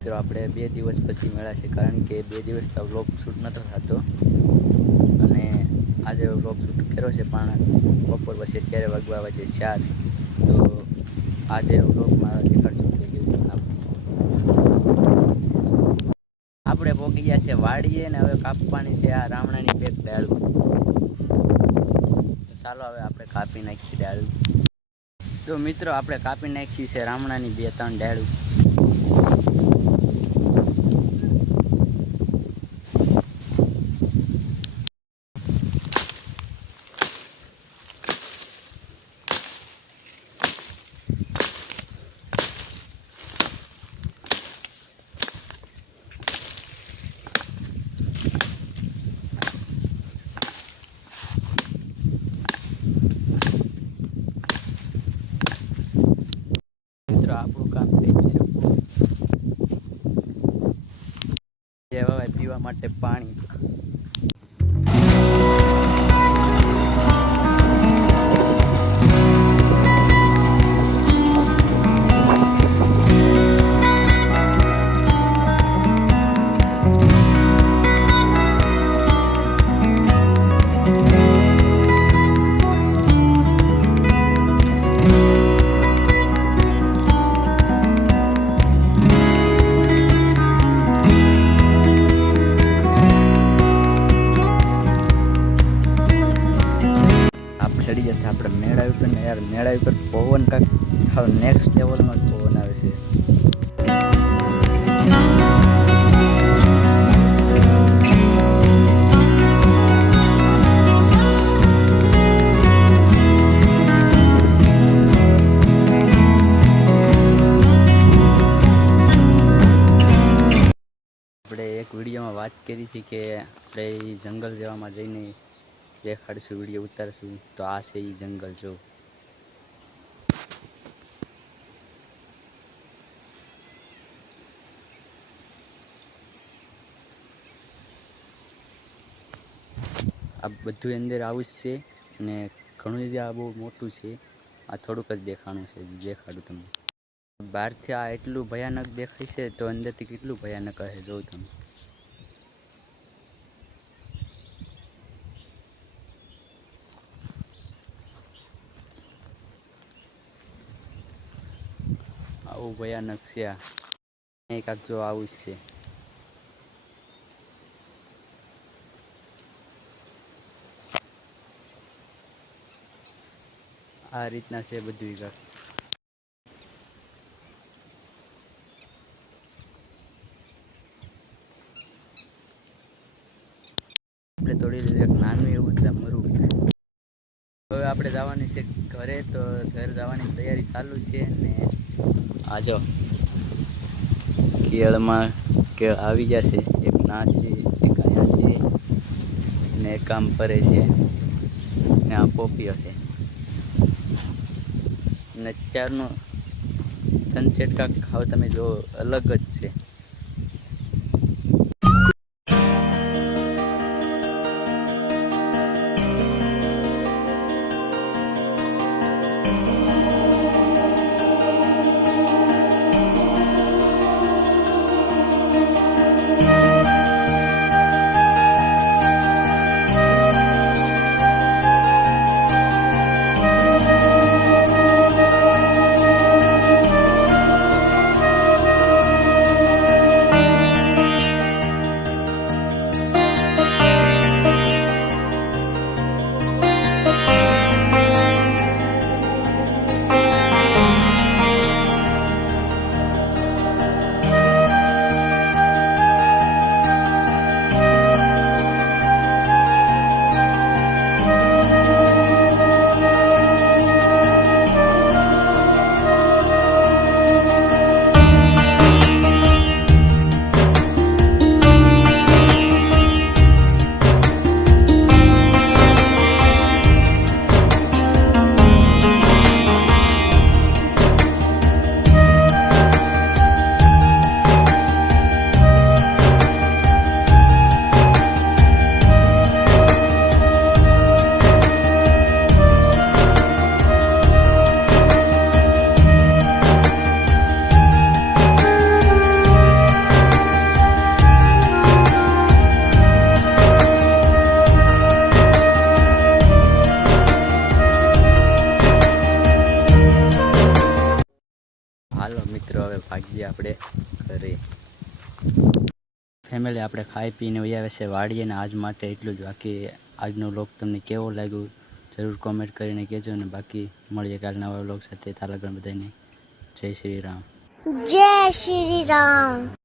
મિત્રો આપણે 2 દિવસ પછી મળ્યા છે, કારણ કે 2 દિવસ તો વ્લોગ શૂટ નહોતો થતો અને આજે વ્લોગ શૂટ કર્યો છે, પણ બપોર પછી અત્યારે વાગવા છે 4. તો આજે વ્લોગમાં દેખાડશું કે કેવી રીતના આપણે પહોંચી ગયા છે વાડીએ ને હવે કાપવાની છે આ રામણાની બે ડાળું. તો ચાલો હવે આપણે કાપી નાખીએ ડાળું. તો મિત્રો આપણે કાપી નાખી છે રામણાની 2-3 ડાળું. આપણું કામ થઈ ગયું છે. હવે પીવા માટે પાણી. ચડી જતા આપણે મેળા ઉપર ને યાર, મેળા ઉપર પવન કાંક હવે નેક્સ્ટ લેવલનો જ પવન આવે છે. આપણે એક વિડીયોમાં વાત કરી હતી કે આપણે જંગલ જવામાં જઈને દેખાડશું, વિડીયો ઉતારશું. તો આ છે એ જંગલ. જો આ બધું અંદર આવું જ છે ને ઘણું જ આ બહુ મોટું છે. આ થોડુંક જ દેખાણું છે, દેખાડું તમને. બહારથી આ એટલું ભયાનક દેખાય છે, તો અંદરથી કેટલું ભયાનક હશે જોઉં તમે. આવું ભયાનક છે. આ કાંક જો આવું જ છે. આ રીતના છે બધું કાંક. આપણે તોડી લીધું એક નાનું એવું મરું. હવે આપણે જવાની છે ઘરે. તો ઘરે જવાની તૈયારી ચાલુ છે ને આ જો કેળમાં કેળ આવી ગયા છે. એક ના છે, એક અહીંયા છે ને એક કામ કરે છે ને આ પોપીઓ છે. ને અત્યારનો સનસેટ કાંક હવે તમે જો અલગ જ છે. ભાગીએ આપણે ઘરે. ફેમિલી આપણે ખાઈ પીને વયા છે વાડીએ ને આજ માટે એટલું જ. બાકી આજનો વ્લોગ તમને કેવો લાગ્યો જરૂર કોમેન્ટ કરીને કહેજો ને બાકી મળીએ કાલ નવા વ્લોગ સાથે. તારા બધાને જય શ્રી રામ. જય શ્રી રામ.